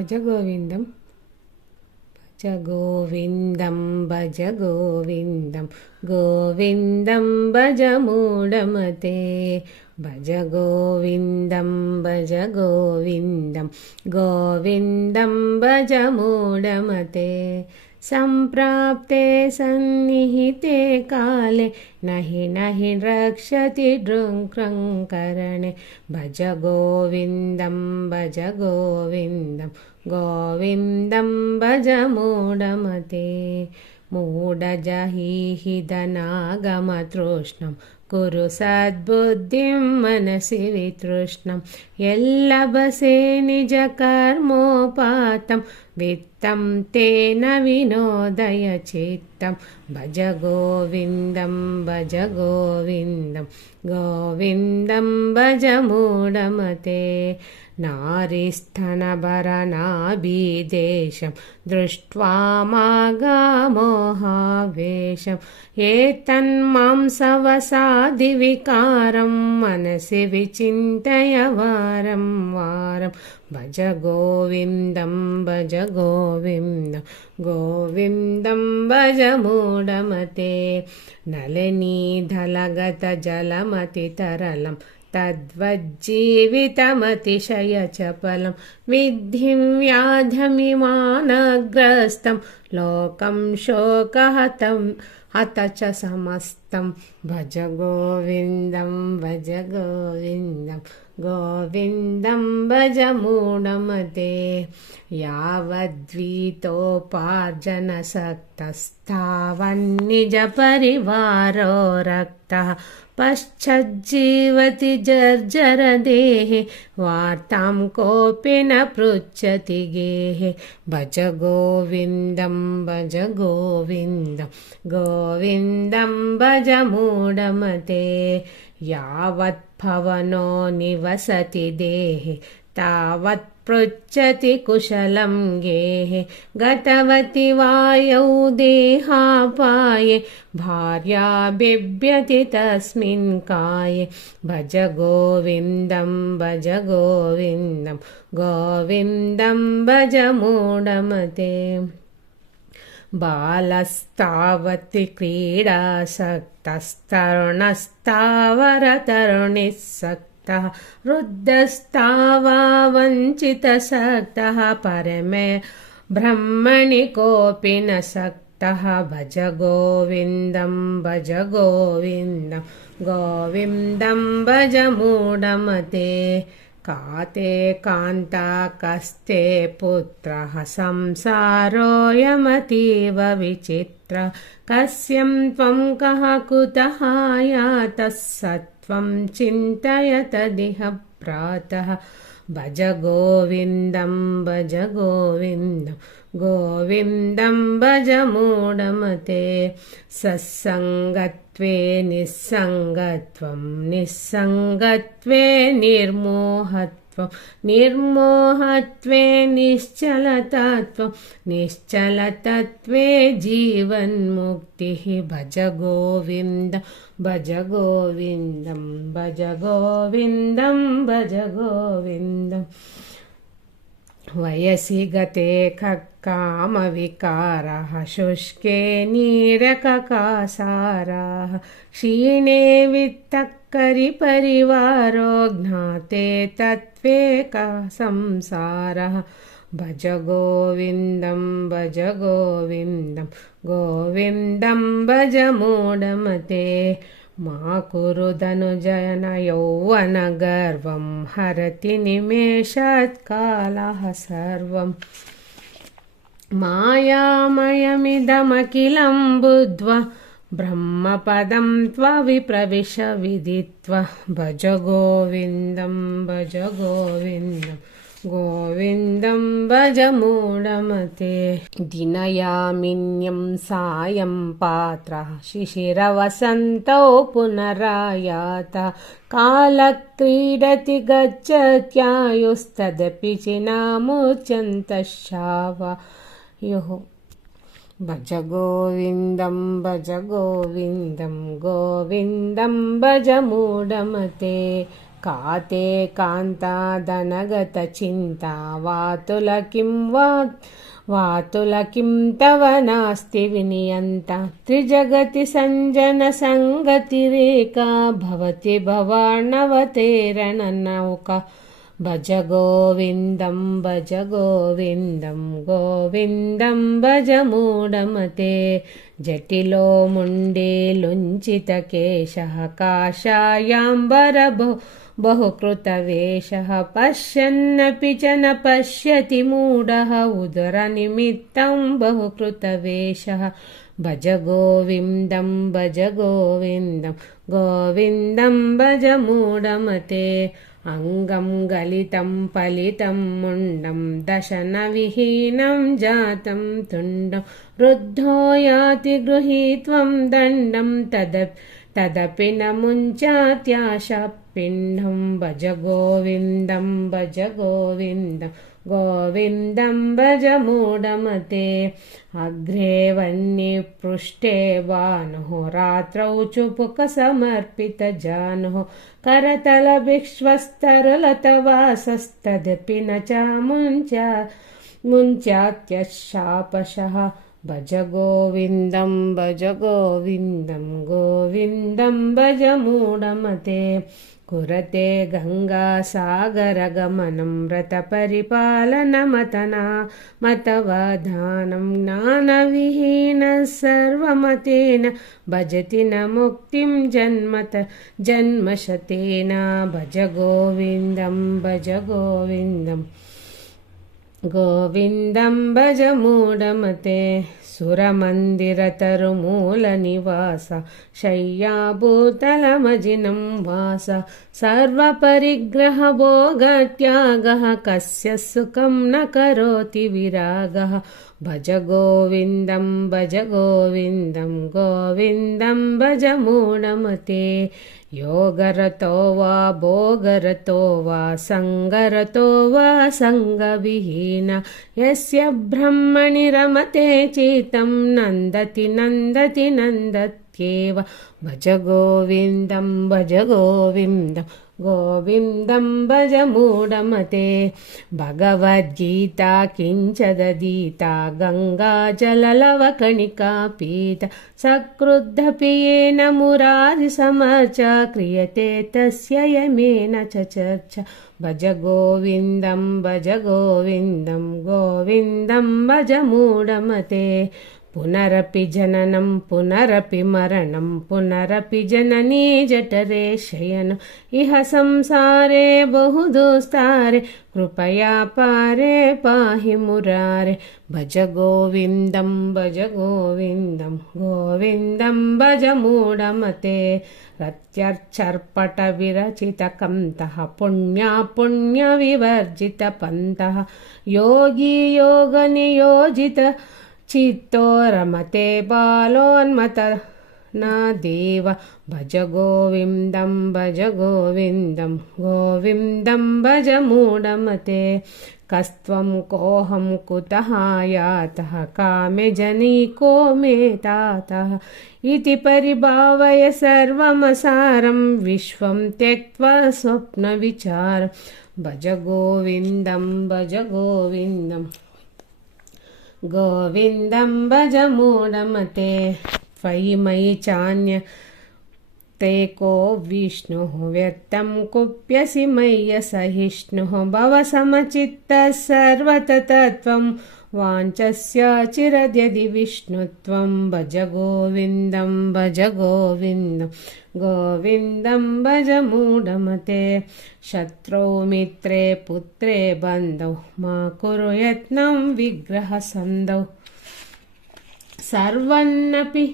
భజ గోవిందం భజ గోవిందం భజ గోవిందం గోవిందం భజ మూఢమతే భజ గోవిందం భజ గోవిందం గోవిందం భజ మూఢమతే సంప్రాప్తే సన్నిహితే కాలే నహి నహి రక్షతి దృంక్రంకరణే భజ గోవిందం భజ గోవిందం గోవిందం భజ మూఢమతే మూఢజహీహిదనాగమతృష్ణం కురు సద్బుద్ధిం మనసి వితృష్ణం ఎల్లభసే నిజ కర్మోపాతం విత్తం తేన వినోదయ చిత్తం భజ గోవిందం భజ గోవిందం గోవిందం భజ మూఢమతే నారిస్థనభరనాభిదేశం దృష్ట్వా మాగామోహావేశం ఏతన్మాంసవసాదివికారం మనసి విచింతయ వారం వారం భజ గోవిందం భజ గోవిందం గోవిందం భజ మూఢమతే నళినీధలగత జలమతి తరళం తద్వజ్జీవితమతిశయచపలం విద్ధిం వ్యాధమిమానగ్రస్తం లోకం శోకహతం హత చ సమస్తం భజ గోవిందం భజ గోవిందం గోవిందం భజ మూఢమతే యావద్వీతోపార్జనసక్తస్తావన్నిజ పరివారో రక్తః పశ్చజ్జీవతి జర్జరదేహే వార్తాం కోపి న పృచ్చతి గేహే భజ గోవిందం భజ గోవిందం గోవిందం భజ మూఢమతే యావత్ భవనో నివసతి దేహే తావత్ పృచ్చతి కుశలం గేహే గతవతి వాయౌ దేహాపాయే భార్యా బిభ్యతి తస్మిన్ కాయే భజ గోవిందం భజ గోవిందం గోవిందం భజ మూఢమతే బాలస్తావతి క్రీడాసక్తస్తరుణస్తావరతరుణిస్సక్తః వృద్ధస్తావా వంచితసక్తః పరమే బ్రహ్మణి కోపి న సక్తః భజ గోవిందం భజ గోవిందం గోవిందం భజ మూఢమతే కాతే కాంతా కస్తే పుత్రః సంసారోऽయమతీవ విచిత్రః కస్యం త్వం కః కుతః యాతః సత్వం చింతయతదిహ ప్రాతః భజ గోవిందం భజ గోవిందం గోవిందం భజ మూఢమతే సత్సంగత్వే నిస్సంగత్వం నిస్సంగత్వే నిర్మోహత్వం నిర్మోహత్వే నిశ్చలతత్వం నిశ్చలతత్వే జీవన్ముక్తిః భజ గోవిందం భజ గోవిందం భజ గోవిందం భజ గోవిందం వయసి గతే కామవికారః శుష్కే నీరకకాసారాः క్షీణే విత్తక్కరిపరివారో జ్ఞాతే తత్వే కः సంసారः భజ గోవిందం భజ గోవిందం గోవిందం భజ మూఢమతే మా కురు ధనుజన యౌవన గర్వం హరతి నిమేషాత్ కాలః సర్వం మాయామయమిదమఖిలం బుద్ధ్వా బ్రహ్మపదం త్వవిప్రవిశ విదిత్వా భజ గోవిందం భజ గోవిందం గోవిందం భజ మూఢమతే దినయామిన్యం సాయం పాత్రః శిశిరవసంతౌ పునరాయాతః కాలక్రీడతి గచ్చత్యాయుస్తదపి చినాముచ్యంతః శావయోః భజ గోవిందం భజ గోవిందం గోవిందం భజ మూఢమతే काते कान्तादनगतचिन्ता वातुल किं तव नास्ति विनियन्ता त्रिजगति सञ्जनसङ्गतिरेका भवति भवार्णवतेरणनौका भज गोविन्दं भज गोविन्दं गोविन्दं भज मूढमते जटिलो मुण्डे लुञ्चितकेशः काषायाम्बरभो बहुकृतवेषः पश्यन्नपि च न पश्यति मूढः उदरनिमित्तं बहुकृतवेषः भज गोविन्दं भज गोविन्दं गोविन्दं भज मूढमते अंगं गलितं पलितं मुण्डं दशनविहीनं जातं तुण्डं रुद्धो याति गृहीत्वं दण्डं तदपि न मुञ्चात्याशापिण्डं भज गोविन्दं भज गोविन्दं गोविन्दं भज मूढमते अग्रे वह्नि पृष्ठे भानुः रात्रौ चुपुकसमर्पितजानुः करतलभिक्ष्वस्तरुलतवासस्तदपि न च मुञ्चात्यशापशः भज गोविन्दं भज गोविन्दं गोविन्दं भज मूढमते कुरते गङ्गासागरगमनं व्रतपरिपालनमतवधानं ज्ञानविहीनः सर्वमतेन भजति न मुक्तिं जन्मशतेन भज गोविन्दं भज गोविन्दं गोविन्दं भज मूढमते सुरमन्दिरतरुमूलनिवास शय्याभूतलमजिनं वास सर्वपरिग्रहभोगत्यागः कस्य सुखं न करोति विरागः भज गोविन्दं भज गोविन्दं गोविन्दं भज मूढमते योगरतो वा भोगरतो वा सङ्गरतो वा सङ्गविहीन यस्य ब्रह्मणि रमते चित्तं नन्दति नन्दति नन्दत्येव भज गोविन्दं भज गोविन्दं गोविन्दं भज मूढमते भगवद्गीता किञ्चदधीता गङ्गाजललवकणिका पीता सकृद्धपि येन मुरारिसमर्च क्रियते तस्य यमेन च चर्चा भज गोविन्दं भज गोविन्दं गोविन्दं भज मूढमते पुनरपि जननं पुनरपि मरणं पुनरपि जननी जठरे शयनम् इह संसारे बहुदुस्तारे कृपया पारे पाहि मुरारे भज गोविन्दं भज गोविन्दं गोविन्दं भज मूढमते रत्यर्चर्पटविरचितकन्तः पुण्यविवर्जितपन्तः योगी योगनियोजित चित्तो रमते बालोन्मत न देव भज गोविन्दं भज गोविन्दं गोविन्दं भज मूढमते कस्त्वं कोऽहं कुतः यातः कामे जनी को मे तातः इति परिभावय सर्वमसारं विश्वं त्यक्त्वा स्वप्नविचारं भज गोविन्दं भज गोविन्दं गोविन्दं भज मूढमते त्वयि मयि चान्य ते को विष्णुः व्यक्तं कुप्यसि मय्यसहिष्णुः भवसमचित्तः सर्वतत्त्वं वाञ्छस्य चिरद्यदि विष्णुत्वं भज गोविन्दं भज गोविन्दं गोविन्दं भज मूढमते शत्रौ मित्रे पुत्रे बन्धौ मा कुरु यत्नं विग्रहसन्धौ सर्वन्नपि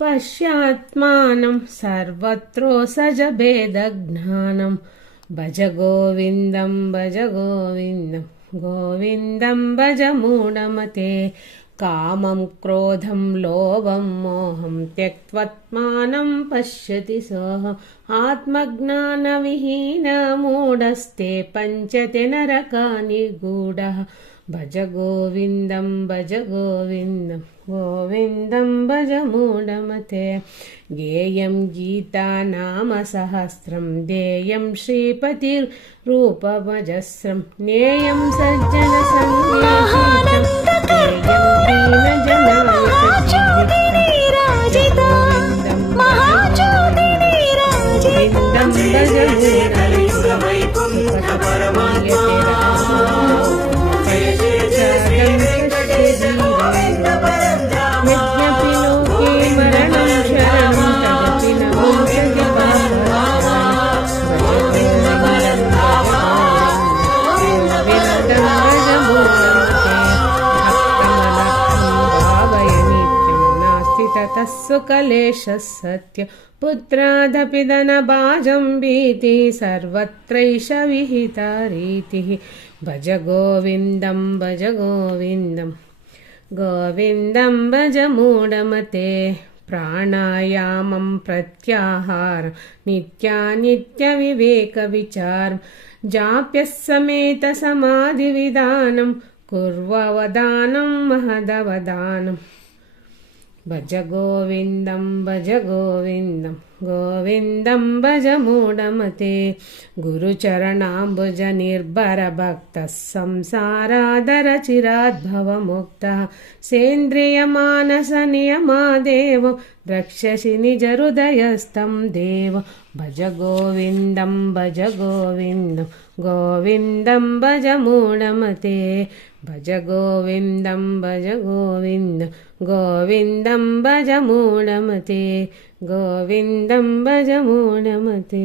पश्यात्मानं सर्वत्रो सजभेदज्ञानं भज गोविन्दं भज गोविन्दं गोविन्दं भज मूढमते कामं क्रोधं लोभं मोहं त्यक्त्वात्मानं पश्यति सोऽहम् आत्मज्ञानविहीनमूढस्ते पञ्चते नरकानि गूढः भज गोविन्दं भज गोविन्दं గోవిందం భజ మూఢమతే గేయం గీతానామసహస్రం దేయం శ్రీపతిరూపమజస్రం నేయం సజ్జన సంగీతం దేయం దీనజనాయ గోవిందం భజ యజ్ఞపి లోకే మరణం శరణం తదపి న ముంచతి గోవిందం భజ మూఢమతే భక్తమనర్థం భావయ నిత్యం నాస్తి తతః సుకలేశः సత్య పుత్రాదపి ధనభాజం భీతి సర్వత్రైష విహితా రీతిః భజ గోవిందం భజ గోవిందం గోవిందం భజ మూఢమతే ప్రాణాయామం ప్రత్యాహారం నిత్యానిత్య వివేక విచారం జాప్య సమేత సమాధి విధానం కుర్వవదానం మహదవదానం భజ గోవిందం భజ గోవిందం గోవిందం భజ మూఢమతే గురుచరణాంబుజ నిర్భర భక్త సంసారాదర చిరాద్భవముక్త సేంద్రియ మానస నియమాదేవ రక్షసి నిజ హృదయస్థం దేవ భజ గోవిందం భజ గోవిందం గోవిందం భజ మూఢమతే భజ గోవిందం భజ గోవిందం గోవిందం భజ మూఢమతే గోవిందం భజ మూఢమతే